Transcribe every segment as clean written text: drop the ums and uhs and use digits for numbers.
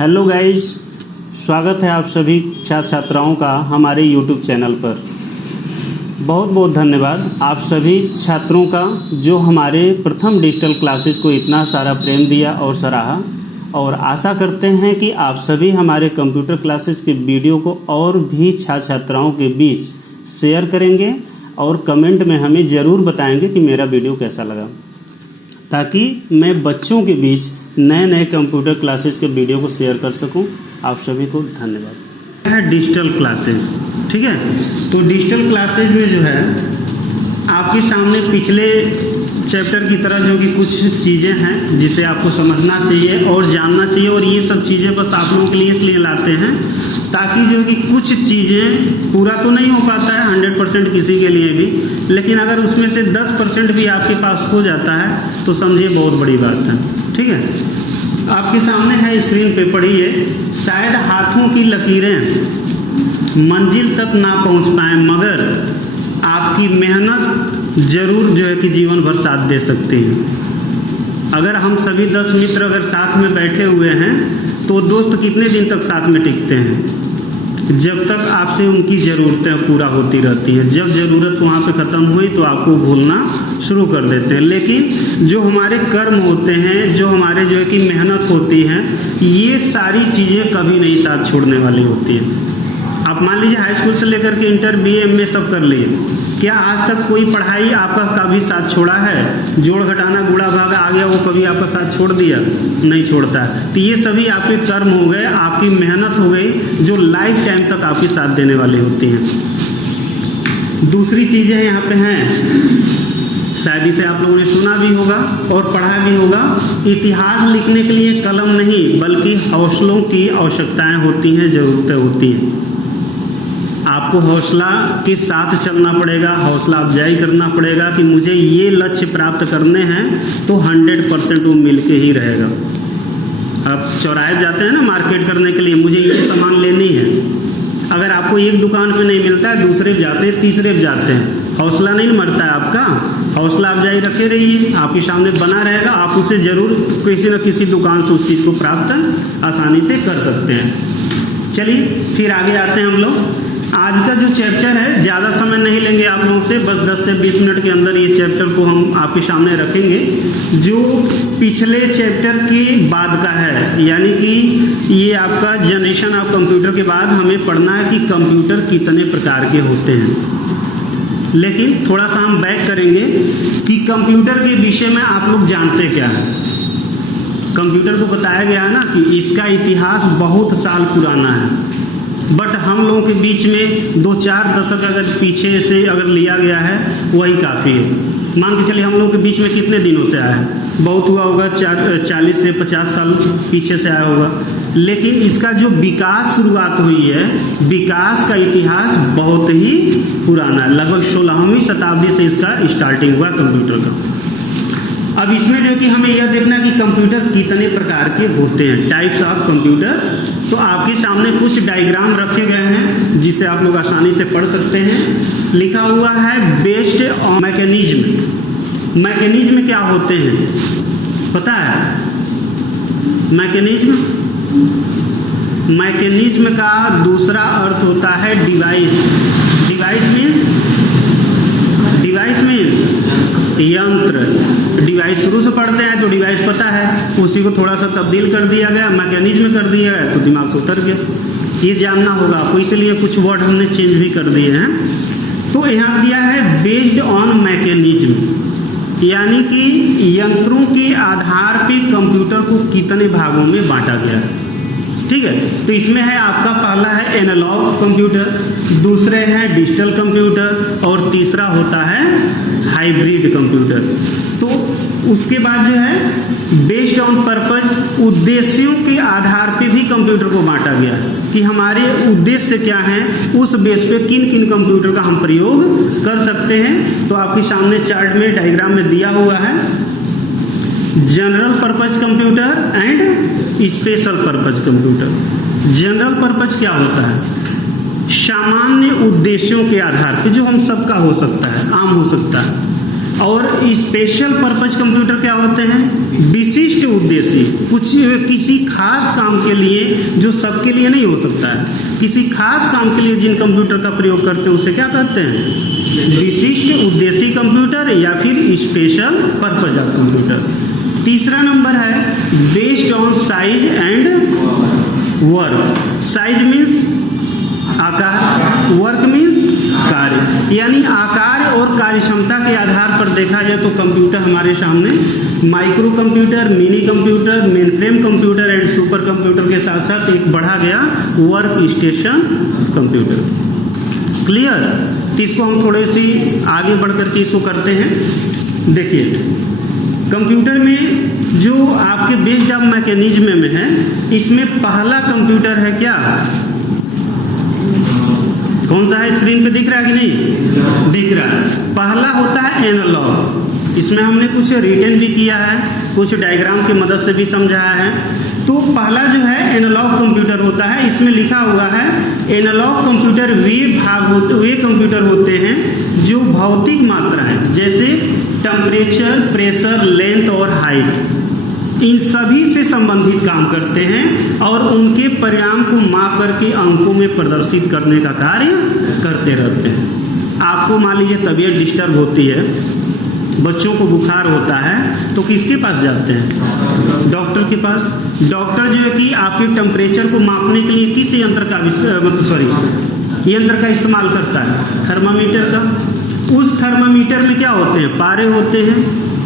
Hello guys, स्वागत है आप सभी छात्र छात्राओं का हमारे यूट्यूब चैनल पर। बहुत बहुत धन्यवाद आप सभी छात्रों का जो हमारे प्रथम डिजिटल क्लासेस को इतना सारा प्रेम दिया और सराहा, और आशा करते हैं कि आप सभी हमारे कंप्यूटर क्लासेस के वीडियो को और भी छात्र छात्राओं के बीच शेयर करेंगे और कमेंट में हमें ज़रूर बताएंगे कि मेरा वीडियो कैसा लगा, ताकि मैं बच्चों के बीच नए नए कंप्यूटर क्लासेस के वीडियो को शेयर कर सकूं। आप सभी को धन्यवाद। है डिजिटल क्लासेस, ठीक है। तो डिजिटल क्लासेस में जो है आपके सामने पिछले चैप्टर की तरह जो कि कुछ चीज़ें हैं जिसे आपको समझना चाहिए और जानना चाहिए, और ये सब चीज़ें बस आप लोगों के लिए इसलिए लाते हैं ताकि जो कि कुछ चीज़ें पूरा तो नहीं हो पाता है 100% किसी के लिए भी, लेकिन अगर उसमें से 10% भी आपके पास हो जाता है तो समझिए बहुत बड़ी बात है, ठीक है। आपके सामने है स्क्रीन पे, पढ़िए। शायद हाथों की लकीरें मंजिल तक ना पहुंच पाएं, मगर आपकी मेहनत जरूर जो है कि जीवन भर साथ दे सकती है। अगर हम सभी 10 मित्र अगर साथ में बैठे हुए हैं तो दोस्त कितने दिन तक साथ में टिकते हैं? जब तक आपसे उनकी ज़रूरतें पूरा होती रहती है। जब ज़रूरत वहाँ पे ख़त्म हुई तो आपको भूलना शुरू कर देते हैं। लेकिन जो हमारे कर्म होते हैं, जो हमारे जो है कि मेहनत होती है, ये सारी चीज़ें कभी नहीं साथ छोड़ने वाली होती हैं। आप मान लीजिए हाई स्कूल से लेकर के इंटर, BA, MA सब कर लिए, क्या आज तक कोई पढ़ाई आपका कभी साथ छोड़ा है? जोड़ घटाना गुणा भाग आ गया, वो कभी आपका साथ छोड़ दिया? नहीं छोड़ता है। तो ये सभी आपके कर्म हो गए, आपकी मेहनत हो गई, जो लाइफ टाइम तक आपके साथ देने वाली होती हैं। दूसरी चीज़ें यहाँ पे हैं, शायद इसे आप लोगों ने सुना भी होगा और पढ़ा भी होगा। इतिहास लिखने के लिए कलम नहीं बल्कि हौसलों की आवश्यकताएँ होती हैं, ज़रूरतें होती हैं। आपको हौसला के साथ चलना पड़ेगा, हौसला अफजाई करना पड़ेगा कि मुझे ये लक्ष्य प्राप्त करने हैं, तो 100% वो मिल के ही रहेगा। आप चौराहे जाते हैं ना मार्केट करने के लिए, मुझे ये सामान लेनी है, अगर आपको एक दुकान पे नहीं मिलता है, दूसरे पे जाते हैं, तीसरे पे जाते हैं, हौसला नहीं मरता है आपका। हौसला अफजाई रखे रहिए, आपके सामने बना रहेगा, आप उसे ज़रूर किसी न किसी दुकान से उस चीज़ को प्राप्त आसानी से कर सकते हैं। चलिए फिर आगे आते हैं हम लोग। आज का जो चैप्टर है, ज़्यादा समय नहीं लेंगे आप लोगों से, बस 10 से 20 मिनट के अंदर ये चैप्टर को हम आपके सामने रखेंगे, जो पिछले चैप्टर के बाद का है। यानी कि ये आपका जनरेशन ऑफ कंप्यूटर के बाद हमें पढ़ना है कि कंप्यूटर कितने प्रकार के होते हैं। लेकिन थोड़ा सा हम बैक करेंगे कि कंप्यूटर के विषय में आप लोग जानते क्या हैं। कंप्यूटर को बताया गया है ना कि इसका इतिहास बहुत साल पुराना है, बट हम लोगों के बीच में 2-4 दशक अगर पीछे से अगर लिया गया है वही काफ़ी है। मान के चलिए हम लोगों के बीच में कितने दिनों से आया है, बहुत हुआ होगा 40 से 50 साल पीछे से आया होगा। लेकिन इसका जो विकास शुरुआत हुई है, विकास का इतिहास बहुत ही पुराना है। लगभग 16वीं शताब्दी से इसका स्टार्टिंग हुआ कंप्यूटर का। अब इसमें जो कि हमें यह देखना है कि कंप्यूटर कितने प्रकार के होते हैं, टाइप्स ऑफ कंप्यूटर। तो आपके सामने कुछ डायग्राम रखे गए हैं जिसे आप लोग आसानी से पढ़ सकते हैं। लिखा हुआ है बेस्ड ऑन मैकेनिज्म। मैकेनिज्म क्या होते हैं पता है? मैकेनिज्म का दूसरा अर्थ होता है डिवाइस। डिवाइस मीन्स यंत्र। डिवाइस शुरू से पढ़ते हैं तो डिवाइस पता है, उसी को थोड़ा सा तब्दील कर दिया गया, मैकेनिज्म कर दिया गया, तो दिमाग से उतर गया। ये जानना होगा आपको, इसलिए कुछ वर्ड हमने चेंज भी कर दिए हैं। तो यहाँ दिया है बेस्ड ऑन मैकेनिज्म, यानी कि यंत्रों के आधार पे कंप्यूटर को कितने भागों में बांटा गया है, ठीक है। तो इसमें है आपका पहला है एनालॉग कंप्यूटर, दूसरे हैं डिजिटल कंप्यूटर, और तीसरा होता है हाइब्रिड कंप्यूटर। तो उसके बाद जो है बेस्ड ऑन पर्पस, उद्देश्यों के आधार पे भी कंप्यूटर को बांटा गया कि हमारे उद्देश्य क्या हैं, उस बेस पे किन किन कंप्यूटर का हम प्रयोग कर सकते हैं। तो आपके सामने चार्ट में डायग्राम में दिया हुआ है general purpose computer and special purpose computer. General purpose क्या होता है? सामान्य उद्देश्यों के आधार पे, जो हम सबका हो सकता है, आम हो सकता है। और स्पेशल पर्पज कंप्यूटर क्या होते हैं? विशिष्ट उद्देश्य, कुछ किसी खास काम के लिए, जो सबके लिए नहीं हो सकता है, किसी खास काम के लिए जिन कंप्यूटर का प्रयोग करते हैं उसे क्या कहते हैं? विशिष्ट उद्देश्य कंप्यूटर या फिर स्पेशल पर्पज ऑफ कंप्यूटर। तीसरा नंबर है based on size and work. Size means आकार, वर्क मीन्स कार्य, यानी आकार और कार्य क्षमता के आधार पर देखा जाए तो कंप्यूटर हमारे सामने micro computer, mini computer, mainframe computer and super computer के साथ साथ एक बढ़ा गया वर्क स्टेशन कंप्यूटर। क्लियर? तो इसको हम थोड़े सी आगे बढ़ करके इसको करते हैं। देखिए, कंप्यूटर में जो आपके बेस्ड ऑफ मैकेनिज्म में है, इसमें पहला कंप्यूटर है क्या? कौन सा है? स्क्रीन पे दिख रहा है कि नहीं? दिख रहा है। पहला होता है एनालॉग। इसमें हमने कुछ रिटन भी किया है, कुछ डायग्राम की मदद से भी समझाया है। तो पहला जो है एनालॉग कंप्यूटर होता है। इसमें लिखा हुआ है एनालॉग कंप्यूटर वे कंप्यूटर होते हैं जो भौतिक मात्रा है, जैसे टेम्परेचर, प्रेशर, लेंथ और हाइट, इन सभी से संबंधित काम करते हैं और उनके परिणाम को माप करके अंकों में प्रदर्शित करने का कार्य करते रहते हैं। आपको मान लीजिए तबीयत डिस्टर्ब होती है, बच्चों को बुखार होता है, तो किसके पास जाते हैं? डॉक्टर के पास। डॉक्टर जो है कि आपके टेम्परेचर को मापने के लिए किस यंत्र का यंत्र का इस्तेमाल करता है? थर्मामीटर का। उस थर्मामीटर में क्या होते हैं? पारे होते हैं,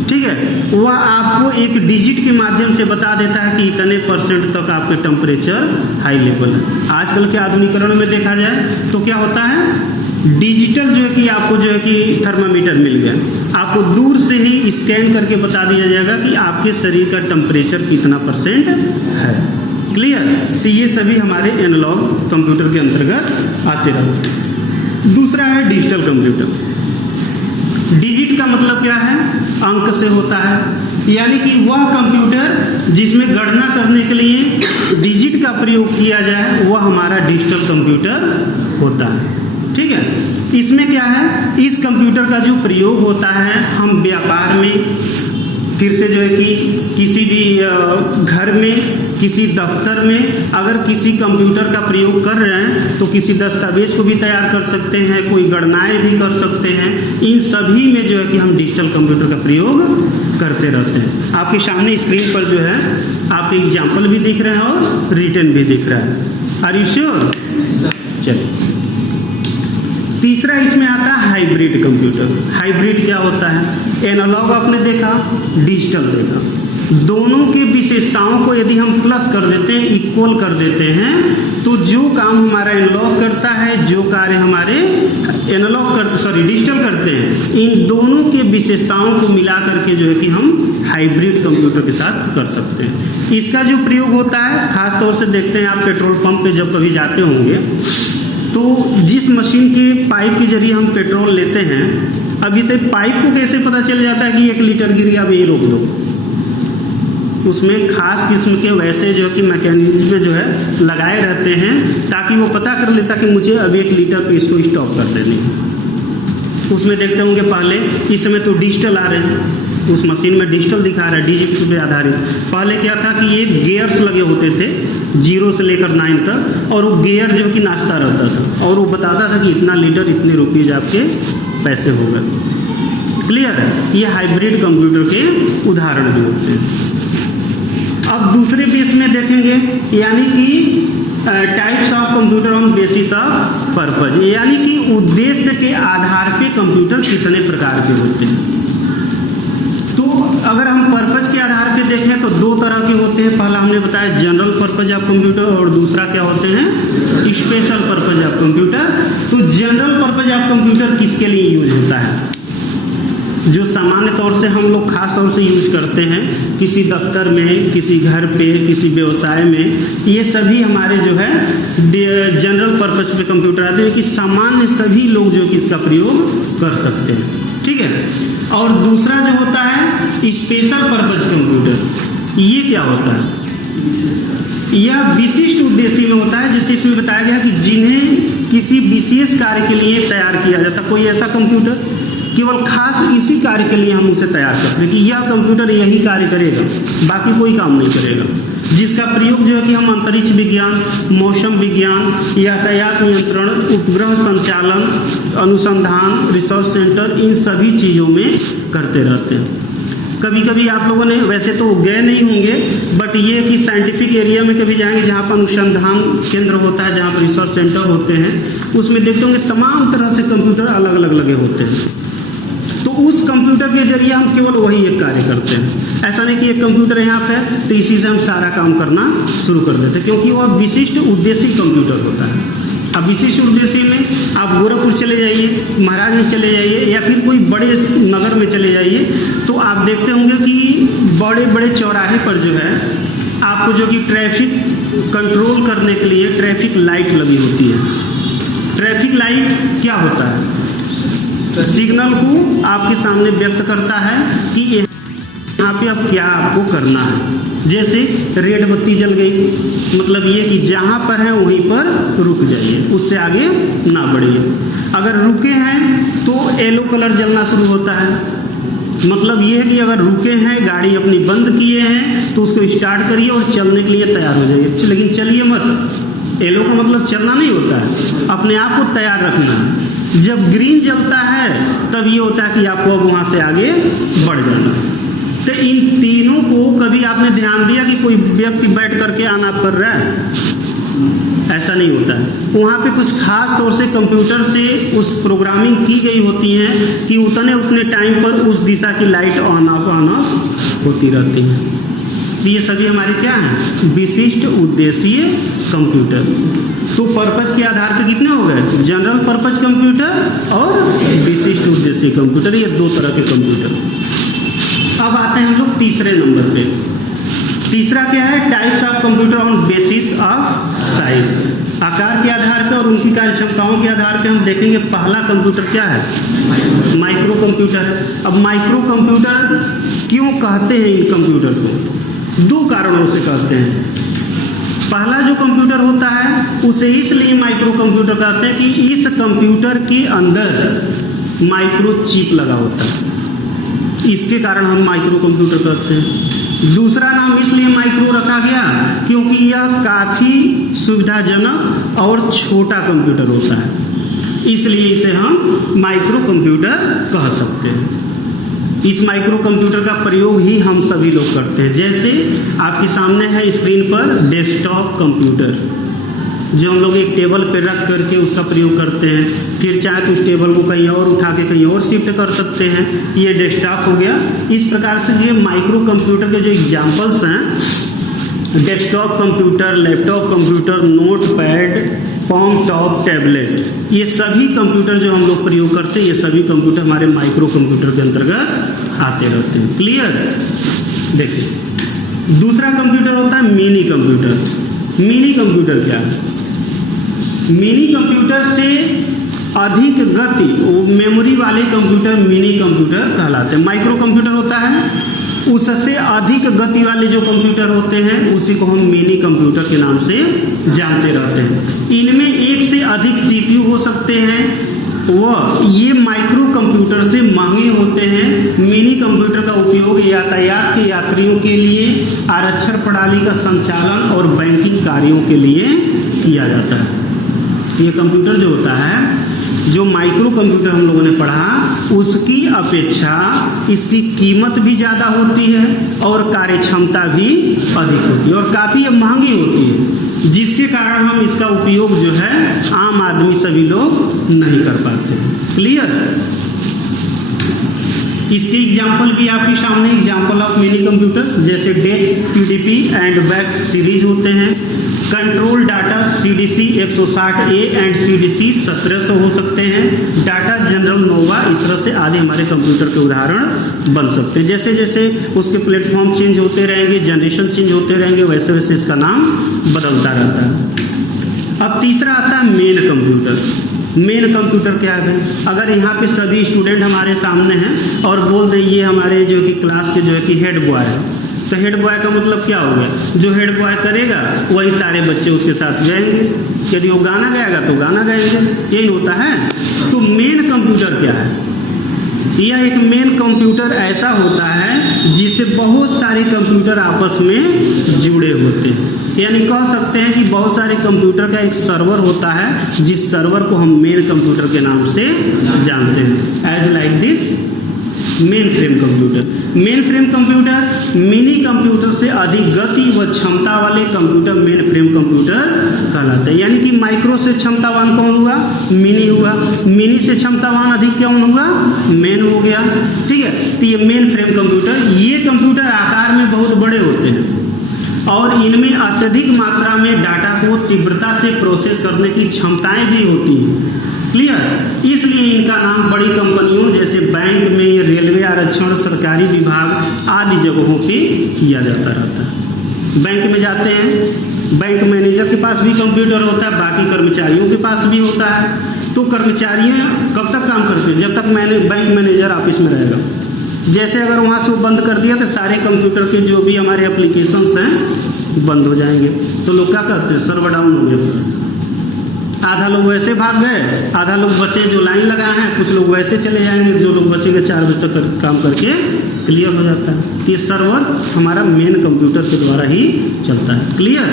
ठीक है। वह आपको एक डिजिट के माध्यम से बता देता है कि इतने % तक आपके टेम्परेचर हाई लेवल है। आजकल के आधुनिकरण में देखा जाए तो क्या होता है? डिजिटल जो है कि आपको जो है कि थर्मामीटर मिल गया, आपको दूर से ही स्कैन करके बता दिया जाएगा कि आपके शरीर का टेम्परेचर कितना % है। क्लियर? तो ये सभी हमारे एनालॉग कंप्यूटर के अंतर्गत आते रहते हैं। दूसरा है डिजिटल कंप्यूटर। डिजिट का मतलब क्या है? अंक से होता है, यानी कि वह कंप्यूटर जिसमें गणना करने के लिए डिजिट का प्रयोग किया जाए वह हमारा डिजिटल कंप्यूटर होता है। ठीक है। इसमें क्या है? इस कंप्यूटर का जो प्रयोग होता है, हम व्यापार में, फिर से जो है कि किसी भी घर में, किसी दफ्तर में अगर किसी कंप्यूटर का प्रयोग कर रहे हैं तो किसी दस्तावेज को भी तैयार कर सकते हैं, कोई गणनाएं भी कर सकते हैं। इन सभी में जो है कि हम डिजिटल कंप्यूटर का प्रयोग करते रहते हैं। आपके सामने स्क्रीन पर जो है आपके एग्जाम्पल भी दिख रहे हैं और रिटन भी दिख रहा है। Are you sure? चलिए, तीसरा इसमें आता है हाइब्रिड कंप्यूटर। हाइब्रिड क्या होता है? एनालॉग आपने देखा, डिजिटल देखा, दोनों के विशेषताओं को यदि हम प्लस कर देते हैं, इक्वल कर देते हैं, तो जो काम हमारा एनालॉग करता है, जो कार्य हमारे डिजिटल करते हैं, इन दोनों के विशेषताओं को मिला करके जो है कि हम हाइब्रिड कंप्यूटर के साथ कर सकते हैं। इसका जो प्रयोग होता है, खास तौर से देखते हैं आप पेट्रोल पंप पे जब कभी जाते होंगे तो जिस मशीन के पाइप के जरिए हम पेट्रोल लेते हैं, अभी तक पाइप को कैसे पता चल जाता है कि 1 लीटर गिर गया, अब यही रोक दो? उसमें खास किस्म के वैसे जो कि मैकेनिज्म जो है लगाए रहते हैं ताकि वो पता कर लेता कि मुझे अब 1 लीटर पे इसको स्टॉप कर देनी है। उसमें देखते होंगे पहले, इस समय तो डिजिटल आ रहे हैं, उस मशीन में डिजिटल दिखा रहा है, डिजिट पे आधारित। पहले क्या था कि ये गियर्स लगे होते थे 0 से लेकर 9 तक, और वो गियर जो कि नाचता रहता था और वो बताता था कि इतना लीटर इतने रुपीज़ आपके पैसे हो गए। क्लियर है? ये हाइब्रिड कंप्यूटर के उदाहरण भी होते हैं। अब दूसरे बेस में देखेंगे, यानी कि types of computer on basis of purpose, यानी कि उद्देश्य के आधार पे कंप्यूटर कितने प्रकार के होते हैं। तो अगर हम पर्पज के आधार पे देखें तो 2 तरह के होते हैं। पहला हमने बताया जनरल पर्पज ऑफ कंप्यूटर, और दूसरा क्या होते हैं? Special purpose of computer. तो जनरल पर्पज ऑफ कंप्यूटर किसके लिए यूज होता है? जो सामान्य तौर से हम लोग खास तौर से यूज करते हैं, किसी दफ्तर में, किसी घर पे, किसी व्यवसाय में, ये सभी हमारे जो है जनरल पर्पज पे कंप्यूटर आते हैं कि सामान्य सभी लोग जो कि इसका प्रयोग कर सकते हैं। ठीक है। और दूसरा जो होता है स्पेशल पर्पज कंप्यूटर। ये क्या होता है? यह विशिष्ट उद्देश्य में होता है, जैसे इसमें बताया गया कि जिन्हें किसी विशेष कार्य के लिए तैयार किया जाता। कोई ऐसा कंप्यूटर केवल खास इसी कार्य के लिए हम उसे तैयार करते हैं कि यह कंप्यूटर यही कार्य करेगा, बाकी कोई काम नहीं करेगा। जिसका प्रयोग जो है कि हम अंतरिक्ष विज्ञान, मौसम विज्ञान, यातायात नियंत्रण, उपग्रह संचालन, अनुसंधान, रिसर्च सेंटर, इन सभी चीज़ों में करते रहते हैं। कभी कभी आप लोगों ने, वैसे तो गए नहीं होंगे, बट ये कि साइंटिफिक एरिया में कभी जाएंगे जहाँ पर अनुसंधान केंद्र होता है, जहाँ पर रिसर्च सेंटर होते हैं, उसमें देखते होंगे तमाम तरह से कंप्यूटर अलग अलग लगे होते हैं। तो उस कंप्यूटर के जरिए हम केवल वही एक कार्य करते हैं। ऐसा नहीं कि एक कंप्यूटर यहाँ पे है तो इसी से हम सारा काम करना शुरू कर देते हैं, क्योंकि वह विशिष्ट उद्देश्य कंप्यूटर होता है। अब विशिष्ट उद्देश्य में आप गोरखपुर चले जाइए, महाराजगंज चले जाइए, या फिर कोई बड़े नगर में चले जाइए, तो आप देखते होंगे कि बड़े बड़े चौराहे पर जो है आपको जो कि ट्रैफिक कंट्रोल करने के लिए ट्रैफिक लाइट लगी होती है। ट्रैफिक लाइट क्या होता है? सिग्नल को आपके सामने व्यक्त करता है कि यहाँ पे अब क्या आपको करना है। जैसे रेड बत्ती जल गई, मतलब ये कि जहाँ पर है वहीं पर रुक जाइए, उससे आगे ना बढ़िए। अगर रुके हैं तो येलो कलर जलना शुरू होता है, मतलब ये है कि अगर रुके हैं, गाड़ी अपनी बंद किए हैं, तो उसको स्टार्ट करिए और चलने के लिए तैयार हो जाइए। लेकिन चलिए मत। येलो का मतलब चलना नहीं होता है, अपने आप को तैयार रखना है। जब ग्रीन जलता है तब ये होता है कि आपको अब वहाँ से आगे बढ़ जाना है। तो इन तीनों को कभी आपने ध्यान दिया कि कोई व्यक्ति बैठ करके ऑन ऑफ कर रहा है? ऐसा नहीं होता है। वहाँ पे कुछ खास तौर से कंप्यूटर से उस प्रोग्रामिंग की गई होती है कि उतने टाइम पर उस दिशा की लाइट ऑन ऑफ होती रहती है। ये सभी हमारे क्या हैं? विशिष्ट उद्देशीय कंप्यूटर। तो पर्पस के आधार पर कितने हो गए? जनरल पर्पस कंप्यूटर और विशिष्ट उद्देशीय कंप्यूटर, ये दो तरह के कंप्यूटर। अब आते हैं हम लोग तीसरे नंबर पे। तीसरा क्या है? Types of computer on basis of size. आकार के आधार पर और उनकी कार्य क्षमताओं के आधार पर हम देखेंगे। पहला कंप्यूटर क्या है? माइक्रो कंप्यूटर है। अब माइक्रो कंप्यूटर क्यों कहते हैं इन कंप्यूटर को? दो कारणों से कहते हैं। पहला जो कंप्यूटर होता है उसे इसलिए माइक्रो कंप्यूटर कहते हैं कि इस कंप्यूटर के अंदर माइक्रो चिप लगा होता है, इसके कारण हम माइक्रो कंप्यूटर कहते हैं। दूसरा नाम इसलिए माइक्रो रखा गया क्योंकि यह काफ़ी सुविधाजनक और छोटा कंप्यूटर होता है, इसलिए इसे हम माइक्रो कंप्यूटर कह सकते हैं। इस माइक्रो कंप्यूटर का प्रयोग ही हम सभी लोग करते हैं। जैसे आपके सामने है स्क्रीन पर डेस्कटॉप कंप्यूटर, जो हम लोग एक टेबल पर रख करके उसका प्रयोग करते हैं, फिर चाहे तो उस टेबल को कहीं और उठा के कहीं और शिफ्ट कर सकते हैं, ये डेस्कटॉप हो गया। इस प्रकार से ये माइक्रो कंप्यूटर के जो एग्जाम्पल्स हैं, desktop computer, laptop computer, notepad, palmtop, tablet, ये सभी कंप्यूटर जो हम लोग प्रयोग करते हैं, ये सभी कंप्यूटर हमारे माइक्रो कंप्यूटर के अंतर्गत आते रहते हैं। क्लियर? देखिए, दूसरा कंप्यूटर होता है मिनी कंप्यूटर। मिनी कंप्यूटर क्या है? मिनी कंप्यूटर से अधिक गति, मेमोरी वाले कंप्यूटर मिनी कंप्यूटर कहलाते हैं। माइक्रो कंप्यूटर होता है, उससे अधिक गति वाले जो कंप्यूटर होते हैं उसी को हम मिनी कंप्यूटर के नाम से जानते रहते हैं। इनमें एक से अधिक सीपीयू हो सकते हैं, वह ये माइक्रो कंप्यूटर से महंगे होते हैं। मिनी कंप्यूटर का उपयोग यातायात के यात्रियों के लिए, आरक्षण प्रणाली का संचालन और बैंकिंग कार्यों के लिए किया जाता है। ये कंप्यूटर जो होता है, जो माइक्रो कंप्यूटर हम लोगों ने पढ़ा, उसकी अपेक्षा इसकी कीमत भी ज़्यादा होती है और कार्य क्षमता भी अधिक होती है और काफ़ी महंगी होती है, जिसके कारण हम इसका उपयोग जो है आम आदमी सभी लोग नहीं कर पाते। क्लियर? इसके एग्जाम्पल भी आपके सामने, एग्जाम्पल ऑफ मिनी कंप्यूटर्स जैसे Dell, PDP and VAX series होते हैं। Control data CDC 160A and CDC 1700 हो सकते हैं। डाटा जनरल नोवा, इस तरह से आदि हमारे कंप्यूटर के उदाहरण बन सकते हैं। जैसे जैसे उसके प्लेटफॉर्म चेंज होते रहेंगे, जनरेशन चेंज होते रहेंगे, वैसे वैसे इसका नाम बदलता रहता है। अब तीसरा आता है मेन कंप्यूटर। मेन कंप्यूटर क्या है? अगर यहाँ पे सभी स्टूडेंट हमारे सामने हैं और बोल दें ये हमारे जो कि क्लास के जो है कि हेड बॉय है, तो हेड बॉय का मतलब क्या हो गया? जो हेड बॉय करेगा वही सारे बच्चे उसके साथ गाएंगे। यदि वो गाना गाएगा तो गाना गाएंगे, यही होता है। तो मेन कंप्यूटर क्या है? यह एक मेन कंप्यूटर ऐसा होता है जिससे बहुत सारे कंप्यूटर आपस में जुड़े होते हैं, यानी कह सकते हैं कि बहुत सारे कंप्यूटर का एक सर्वर होता है जिस सर्वर को हम मेन कंप्यूटर के नाम से जानते हैं। As like this mainframe computer. Mainframe computer mini computer से अधिक गति व क्षमता वाले कंप्यूटर मेन फ्रेम कंप्यूटर कहलाते हैं। यानी कि माइक्रो से क्षमतावान कौन हुआ? मिनी हुआ। मिनी से क्षमतावान अधिक कौन हुआ? मेन हो गया। ठीक है, तो ये मेन फ्रेम कंप्यूटर, ये कंप्यूटर आकार में बहुत बड़े होते हैं और इनमें अत्यधिक मात्रा में डाटा को तीव्रता से प्रोसेस करने की क्षमताएं भी होती हैं। क्लियर? इसलिए इनका नाम बड़ी कंपनियों जैसे बैंक में, रेलवे आरक्षण, सरकारी विभाग आदि जगहों पे किया जाता रहता है। बैंक में जाते हैं, बैंक मैनेजर के पास भी कंप्यूटर होता है, बाकी कर्मचारियों के पास भी होता है। तो कर्मचारियाँ कब तक काम करते हैं? जब तक बैंक मैनेजर ऑफिस में रहेगा। जैसे अगर वहाँ से बंद कर दिया तो सारे कंप्यूटर के जो भी हमारे एप्लीकेशंस हैं बंद हो जाएंगे। तो लोग क्या करते हैं? सर्वर डाउन हो गया, आधा लोग वैसे भाग गए, आधा लोग बचे जो लाइन लगाए हैं, कुछ लोग वैसे चले जाएंगे, जो लोग बचेंगे 4 बजे तक काम करके क्लियर हो जाता है। ये सर्वर हमारा मेन कंप्यूटर के द्वारा ही चलता है। क्लियर?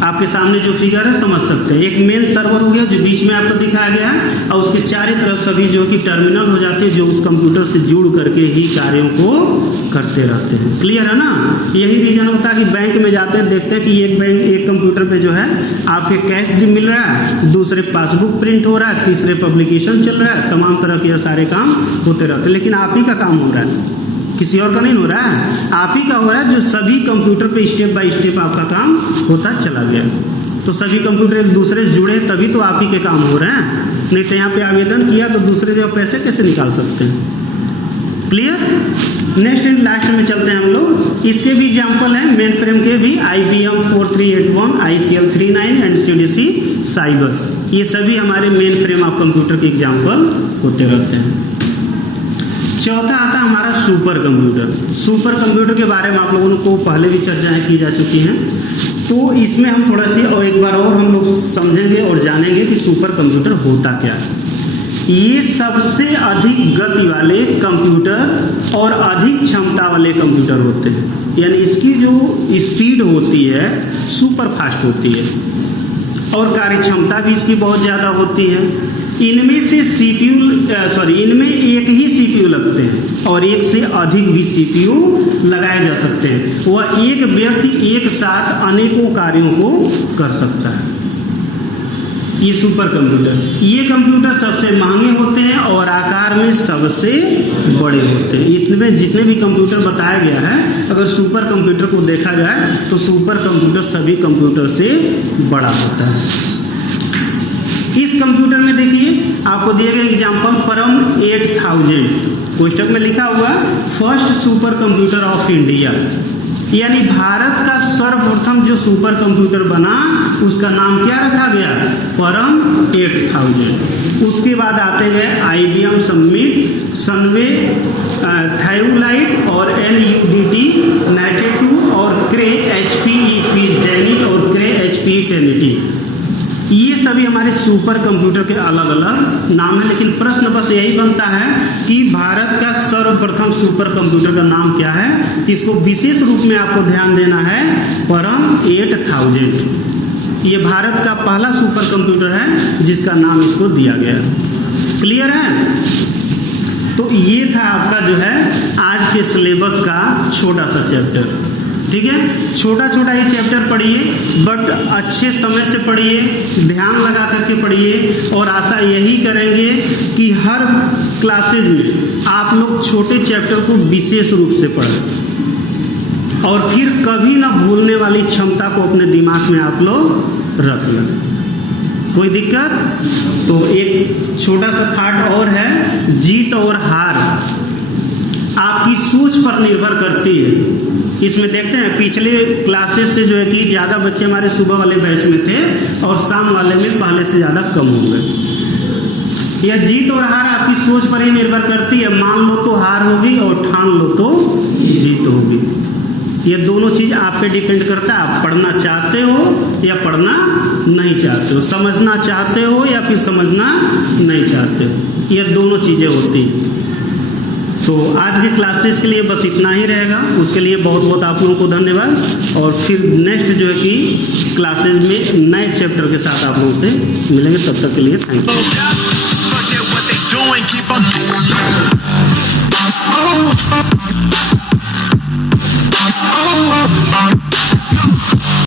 आपके सामने जो फिगर है समझ सकते हैं। एक मेन सर्वर हो गया जो बीच में आपको दिखाया गया है और उसके चारों तरफ सभी जो कि टर्मिनल हो जाते हैं जो उस कंप्यूटर से जुड़ करके ही कार्यों को करते रहते हैं। क्लियर है ना? यही रीजन होता है कि बैंक में जाते हैं, देखते हैं कि एक कंप्यूटर पे जो है आपके कैश भी मिल रहा है, दूसरे पासबुक प्रिंट हो रहा है, तीसरे पब्लिकेशन चल रहा है, तमाम तरह के सारे काम होते रहते हैं। लेकिन आप ही का काम हो रहा है, किसी और का नहीं हो रहा है, आप ही का हो रहा है। जो सभी कंप्यूटर पे स्टेप बाय स्टेप आपका काम होता चला गया। तो सभी कंप्यूटर एक दूसरे से जुड़े तभी तो आप ही के काम हो रहे हैं। नहीं तो यहाँ पे आवेदन किया तो दूसरे जगह पैसे कैसे निकाल सकते हैं? क्लियर? नेक्स्ट एंड लास्ट में चलते हैं हम लोग। इसके भी एग्जाम्पल हैं मेन फ्रेम के भी, IBM 4381, ICL 39 and CDC cyber. ये सभी हमारे मेन फ्रेम ऑफ कंप्यूटर के एग्जाम्पल होते रहते हैं। चौथा आता है हमारा सुपर कंप्यूटर। सुपर कंप्यूटर के बारे में आप लोगों को पहले भी चर्चाएं की जा चुकी हैं, तो इसमें हम थोड़ा सी और एक बार और हम लोग समझेंगे और जानेंगे कि सुपर कंप्यूटर होता क्या है। ये सबसे अधिक गति वाले कंप्यूटर और अधिक क्षमता वाले कंप्यूटर होते हैं, यानी इसकी जो स्पीड होती है सुपर फास्ट होती है और कार्य क्षमता भी इसकी बहुत ज़्यादा होती है। इनमें से इनमें एक ही CPU लगते हैं और एक से अधिक भी CPU लगाए जा सकते हैं। वह एक व्यक्ति एक साथ अनेकों कार्यों को कर सकता है। ये सुपर कंप्यूटर, ये कंप्यूटर सबसे महंगे होते हैं और आकार में सबसे बड़े होते हैं। इतने जितने भी कंप्यूटर बताया गया है, अगर सुपर कंप्यूटर को देखा जाए तो सुपर कंप्यूटर सभी कंप्यूटर से बड़ा होता है। इस कंप्यूटर में देखिए आपको दिए गए एग्जाम्पल, परम 8000 पुस्तक में लिखा हुआ first super computer of India, यानी भारत का सर्वप्रथम जो सुपर कंप्यूटर बना उसका नाम क्या रखा गया? परम 8000। उसके बाद आते हैं IBM समिट, सनवे, थायोलाइट और NUDT 92 और क्रे HPE डेनिट और क्रे HPE टेनिटी। ये सभी हमारे सुपर कंप्यूटर के अलग अलग नाम है, लेकिन प्रश्न बस यही बनता है कि भारत का सर्वप्रथम सुपर कंप्यूटर का नाम क्या है। इसको विशेष रूप में आपको ध्यान देना है, परम 8000। ये भारत का पहला सुपर कंप्यूटर है जिसका नाम इसको दिया गया है। क्लियर है? तो ये था आपका जो है आज के सिलेबस का छोटा सा चैप्टर। ठीक है, छोटा छोटा ही चैप्टर पढ़िए, बट अच्छे समय से पढ़िए, ध्यान लगा करके पढ़िए और आशा यही करेंगे कि हर क्लासेज में आप लोग छोटे चैप्टर को विशेष रूप से पढ़ें और फिर कभी ना भूलने वाली क्षमता को अपने दिमाग में आप लोग रख लें। कोई दिक्कत? तो एक छोटा सा थाट और है, जीत और हार आपकी सोच पर निर्भर करती है। इसमें देखते हैं पिछले क्लासेस से जो है कि ज़्यादा बच्चे हमारे सुबह वाले बैच में थे और शाम वाले में पहले से ज़्यादा कम हो गए। यह जीत और हार आपकी सोच पर ही निर्भर करती है। मान लो तो हार होगी और ठान लो तो जीत होगी। ये दोनों चीज़ आप पे डिपेंड करता है, आप पढ़ना चाहते हो या पढ़ना नहीं चाहते हो, समझना चाहते हो या फिर समझना नहीं चाहते हो। ये दोनों चीज़ें होती हैं। तो आज के क्लासेस के लिए बस इतना ही रहेगा। उसके लिए बहुत बहुत आप लोगों को धन्यवाद। और फिर नेक्स्ट जो है कि क्लासेस में नए चैप्टर के साथ आप लोगों से मिलेंगे। तब तक के लिए थैंक यू।